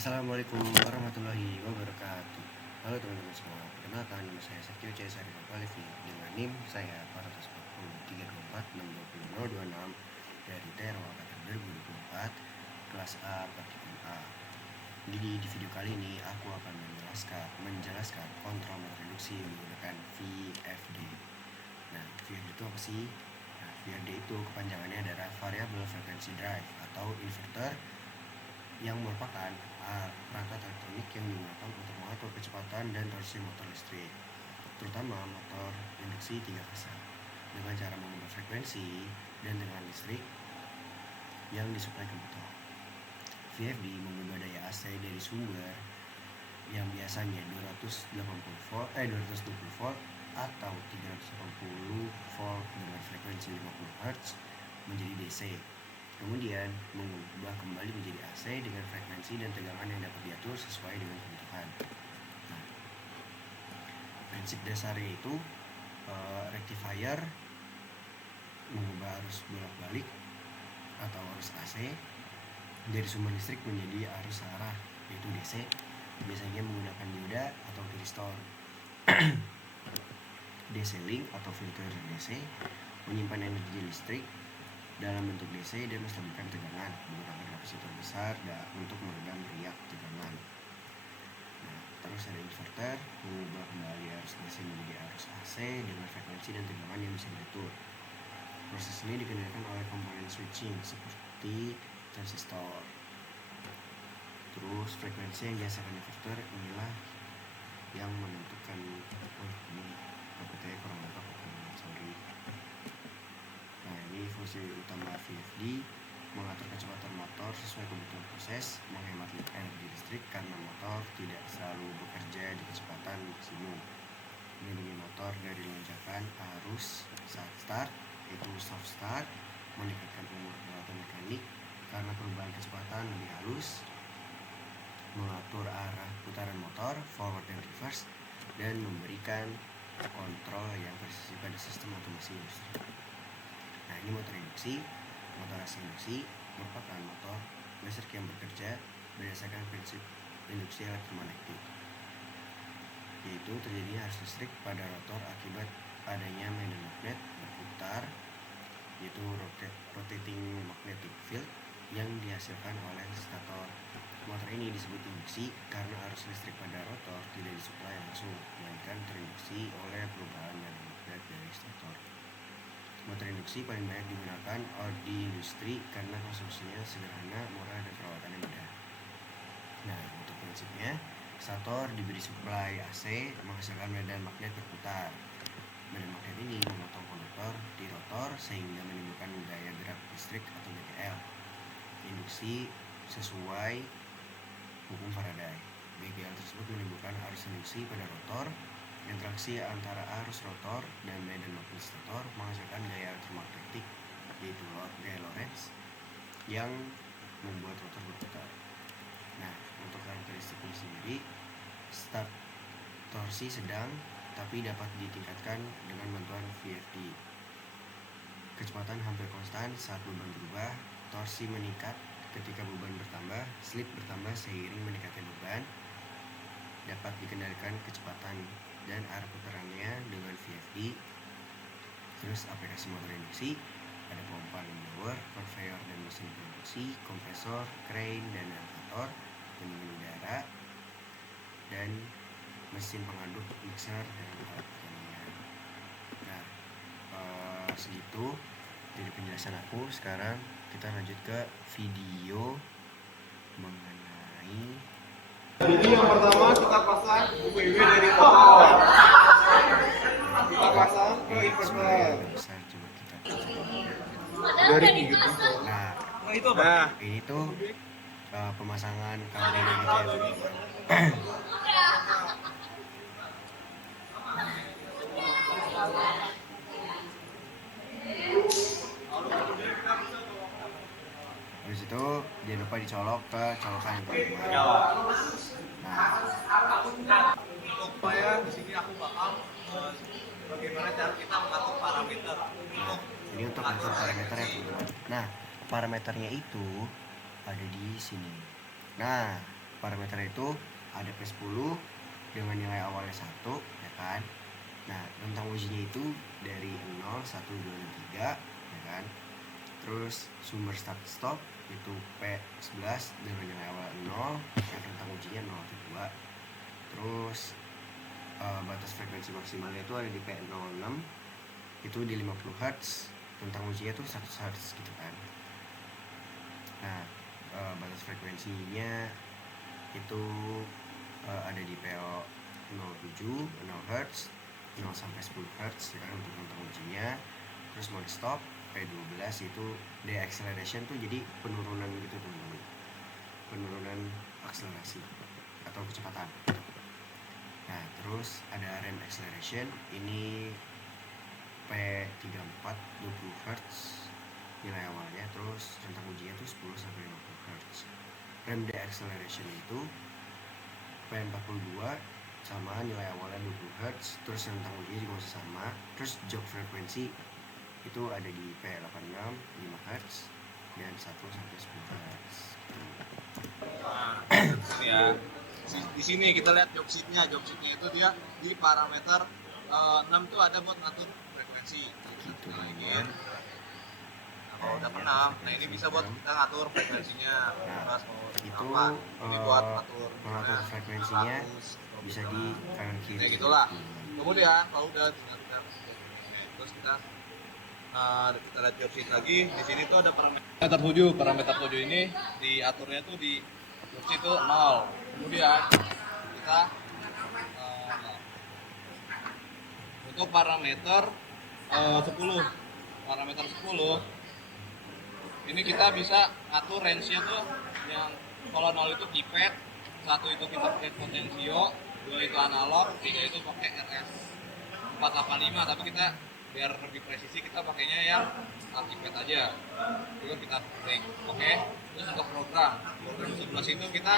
Assalamualaikum warahmatullahi wabarakatuh. Halo teman-teman semua, perkenalkan nama saya Setio C. Sarifat Alifi dengan NIM saya 440 324 620 dari TRW Angkatan 2024 kelas A partikel A. Jadi di video kali ini aku akan menjelaskan kontrol reduksi menggunakan VFD. Nah, VFD itu apa sih? Nah, VFD itu kepanjangannya adalah Variable Frequency Drive atau inverter yang merupakan perangkat elektronik yang digunakan untuk mengatur kecepatan dan torsi motor listrik, terutama motor induksi 3 fase, dengan cara mengubah frekuensi dan tegangan listrik yang disuplai ke motor. VFD mengubah daya AC dari sumber yang biasanya 220 volt atau 380 volt dengan frekuensi 50 Hz menjadi DC. Kemudian mengubah kembali menjadi AC dengan frekuensi dan tegangan yang dapat diatur sesuai dengan kebutuhan. Nah, prinsip dasarnya itu rectifier mengubah arus bolak-balik atau arus AC dari sumber listrik menjadi arus arah yaitu DC, biasanya menggunakan dioda atau thyristor. DC link atau filter DC menyimpan energi listrik dalam bentuk DC dan menstabilkan tegangan menggunakan kapasitor besar untuk meredam riak tegangan. Nah, terus ada inverter mengubah kembali arus DC menjadi arus AC dengan frekuensi dan tegangan yang bisa diatur. Proses ini dikendalikan oleh komponen switching seperti transistor. Terus frekuensi yang dihasilkan inverter inilah yang menentukan ini KPT kurang lengkap, sorry. Nah, ini fungsi utama VFD mengatur kecepatan motor sesuai kebutuhan proses, menghemat energi listrik karena motor tidak selalu bekerja di kecepatan maksimum, melindungi motor dari lonjakan arus saat start yaitu soft start, meningkatkan umur perawatan mekanik karena perubahan kecepatan lebih halus, mengatur arah putaran motor forward dan reverse, dan memberikan kontrol yang presisi pada sistem otomasi industri. Nah, ini motor induksi. Motor AC induksi merupakan motor listrik yang bekerja berdasarkan prinsip induksi elektromagnetik, yaitu terjadinya arus listrik pada rotor akibat adanya medan magnet berputar, yaitu rotating magnetic field yang dihasilkan oleh stator. Motor ini disebut induksi karena arus listrik pada rotor tidak disuplai langsung, melainkan terinduksi oleh perubahan medan magnet dari stator. Motor induksi paling banyak digunakan di industri karena konstruksinya sederhana, murah, dan perawatannya mudah. Nah, untuk prinsipnya, stator diberi suplai AC menghasilkan medan magnet berputar. Medan magnet ini memotong konduktor di rotor sehingga menimbulkan gaya gerak listrik atau BGL. Induksi sesuai hukum Faraday. BGL tersebut menimbulkan arus induksi pada rotor. Interaksi antara arus rotor dan medan magnet stator menghasilkan gaya elektromagnetik yaitu gaya Lorentz yang membuat rotor berputar. Nah, untuk karakteristiknya sendiri, start torsi sedang tapi dapat ditingkatkan dengan bantuan VFD. Kecepatan hampir konstan saat beban berubah, torsi meningkat ketika beban bertambah, slip bertambah seiring meningkatnya beban. Dapat dikendalikan kecepatan dan arah putarannya dengan VFD. Terus aplikasi motor induksi ada pompa dan blower, conveyor dan mesin produksi, kompresor, crane dan elevator, pendingin udara, dan mesin pengaduk, mixer, dan alat pertanian. Nah, segitu dari penjelasan aku. Sekarang kita lanjut ke video mengenai. Jadi yang pertama kita pasang UPW dari rotor. Kita pasang ke inverter. Coba kita Dari gitu. Nah, itu apa? Ini tuh pemasangan kabelnya gitu ya, teman-teman. Habis itu jangan lupa dicolok ke colokan yang teman-teman. Nah, Supaya di sini aku bakal bagaimana cara kita mengatur parameter. ini untuk mengatur parameter ya, teman-teman. Nah, parameternya itu ada di sini. Nah, parameter itu ada P10 dengan nilai awalnya 1, ya kan. Nah, rentang ujinya itu dari 0, 1, 2, dan 3, ya kan. Terus sumber start stop itu P11 dengan nilai awal 0, yang rentang ujinya 0 atau 2. Terus batas frekuensi maksimalnya itu ada di P06, itu di 50 Hz, rentang ujinya tuh 100 Hz gitu kan. Nah, batas frekuensinya itu ada di PO 07, 0 Hz, 0 sampai 10 Hz ya kan untuk rentang ujinya. Terus mode stop P12 itu deceleration tuh jadi penurunan gitu teman-teman, penurunan akselerasi atau kecepatan. Nah, terus ada rem acceleration, ini P34 20 Hz nilai awalnya, terus rentang ujinya tuh 10 sampai 50 Hz. Rem deceleration itu P42 sama nilai awalnya 20 Hz, terus rentang ujinya juga masih sama. Terus jog frekuensi itu ada di P86 5 Hz dan 1 sampai 10 Hz. Nah, ya. Di sini kita lihat jogseatnya itu dia di parameter 6 tuh ada buat ngatur frekuensi. Gitu Nah, ini kan. nah, kalau udah ke-6, nah ini bisa buat kita ngatur frekuensinya. Bebas mau Itu apa. Ini buat ngatur frekuensinya bisa di kanan kiri. Kayak gitulah. Kemudian kalau udah terus kita lihat jogseat lagi. Di sini tuh ada parameter 7 ini diaturnya tuh di jogseat itu 0. Kemudian kita untuk parameter 10 ini kita bisa atur range-nya tuh yang kalau 0 itu keypad, 1 itu kita pakai potensio, 2 itu analog, 3 itu pakai RS 485, tapi kita biar lebih presisi kita pakainya yang keypad aja. Itu kita klik. Oke. Terus untuk program 11 itu kita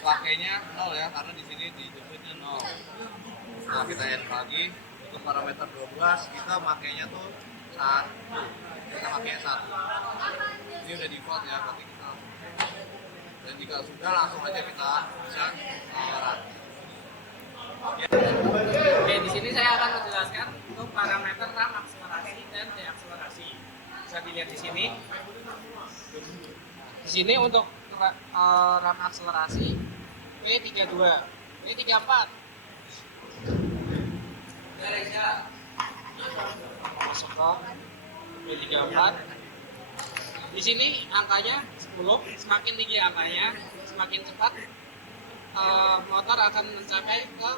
pakainya 0 ya, karena di sini di jogseatnya 0. Setelah kita enter lagi, untuk parameter 12 kita pakainya tuh 1. Kita pakainya 1. Ini udah default ya, berarti kita. Dan jika sudah langsung aja kita bisa run. Oke, di sini saya akan menjelaskan untuk parameter ram akselerasi dan deakselerasi. Bisa dilihat di sini. Di sini untuk ram akselerasi P32, P34. Masuk ke P34. Di sini angkanya 10, semakin tinggi angkanya, semakin cepat motor akan mencapai ke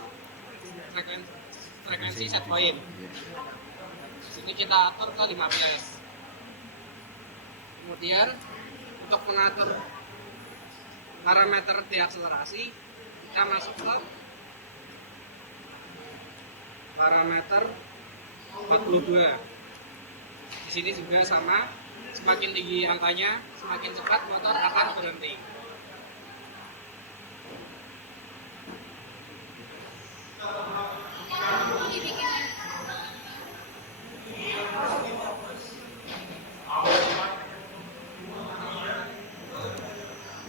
frekuensi set point. Sini kita atur ke 15. Kemudian untuk mengatur parameter deakselerasi kita masuk ke parameter 42. Di sini juga sama, semakin tinggi angkanya, semakin cepat motor akan berhenti.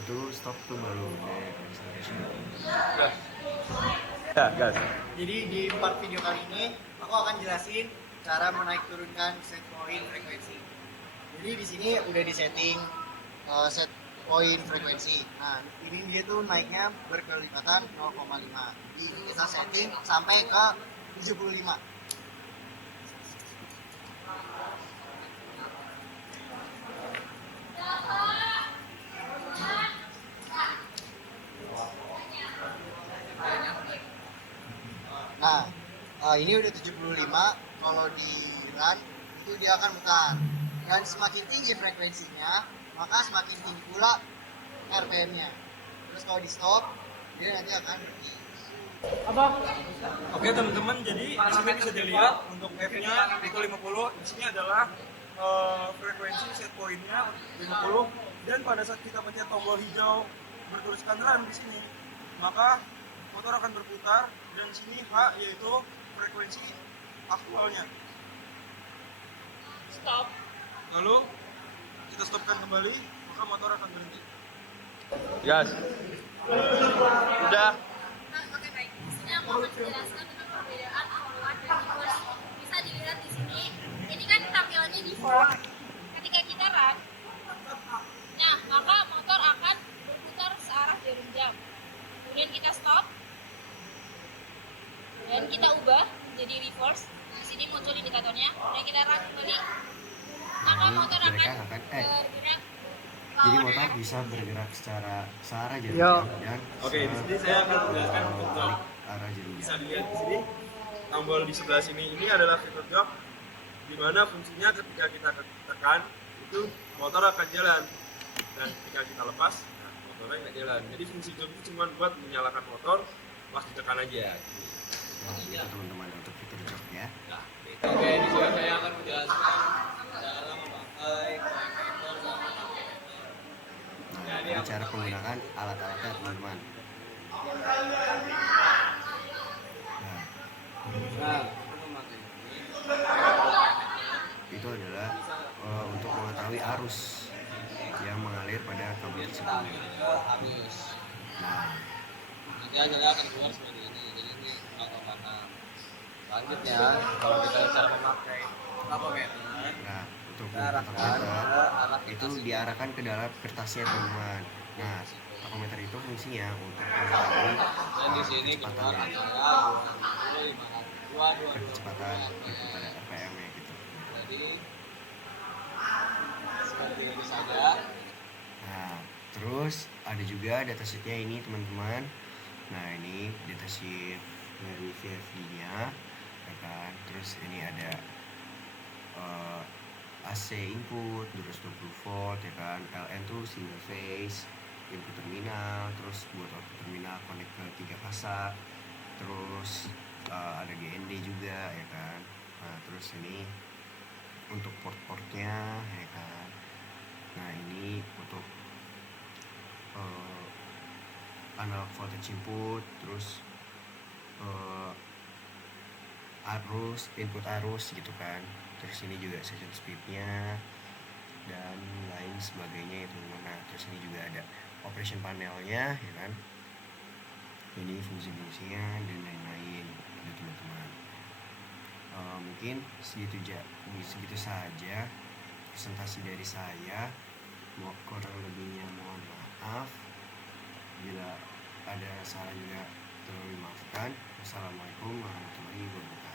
Itu stop tuh baru deceleration. Gas. Jadi di part video kali ini aku akan jelasin cara menaik turunkan set point frekuensi. Jadi di sini udah disetting set point frekuensi. Nah, ini dia tuh naiknya berkelipatan 0,5. Jadi kita setting sampai ke 75. Nah, ini udah 75. Kalau di run itu dia akan mutar. Dan semakin tinggi frekuensinya, maka semakin tinggi pula RPM-nya. Terus kalau di stop, dia nanti akan berhenti. Oke teman-teman, jadi di sini bisa dilihat untuk F-nya itu 50. Di sini adalah frekuensi set point-nya 50. Dan pada saat kita pencet tombol hijau bertuliskan run di sini, maka motor akan berputar dan di sini H yaitu frekuensi aktualnya. Stop. Lalu kita stopkan kembali, maka motor akan berhenti. Gas. Udah. Oke baik. Di sini aku akan menjelaskan tentang perbedaan forward dan reverse. Bisa dilihat di sini. Ini kan tampilannya di forward. Ketika kita run, nah maka motor akan berputar searah jarum jam. Kemudian kita stop dan kita ubah menjadi reverse. Di sini muncul indikatornya. Kemudian kita run kembali. Maka Ini motor mereka akan akan bergerak. jadi motor bisa bergerak secara searah jarum Yo. jam dan Oke, di sini saya akan menjelaskan untuk balik arah jarum bisa jam. dilihat di sini tombol di sebelah sini ini adalah fitur jok di mana fungsinya ketika kita tekan itu motor akan jalan dan ketika kita lepas nah, motornya nggak jalan. Jadi fungsi jok itu cuma buat menyalakan motor pas ditekan aja. Nah, itu teman-teman untuk fitur jok ya. Oke, di sini saya akan menjelaskan cara memakai connector dan Nah, ini cara menggunakan alat-alatnya teman-teman. Nah, Nah, untuk memakai ini, itu adalah untuk mengetahui arus yang mengalir pada kabel tersebut. habis. Nah, Nanti hasilnya akan keluar seperti ini. Jadi ini nggak mana. Selanjutnya, kalau kita cara memakai tachometer, nah untuk kita menggunakan arahkan ke tachometer arah itu diarahkan ke dalam kertasnya teman-teman. Nah, tachometer itu fungsinya untuk mengetahui dan di sini keluar kecepatannya, antara 500, 200, kecepatan berputar RPM-nya gitu. Jadi seperti ini saja. Nah, terus ada juga datasheetnya ini teman-teman. Nah, ini datasheet dari VFD-nya, ya kan. Terus ini ada AC input 220 volt, ya kan. LN tuh single phase input terminal, terus buat output terminal connect ke 3 fasa. Terus ada GND juga, ya kan. Nah, terus ini untuk port-portnya, ya kan. Nah, ini untuk analog voltage input, terus arus, input arus gitu kan. Terus ini juga session speednya dan lain sebagainya itu. Nah, terus ini juga ada operation panelnya, ya kan. Ini fungsi-fungsinya dan lain-lain gitu teman-teman. Mungkin segitu saja presentasi dari saya. Kurang lebihnya mohon maaf. Bila ada salah juga tolong dimaafkan. Wassalamualaikum warahmatullahi wabarakatuh.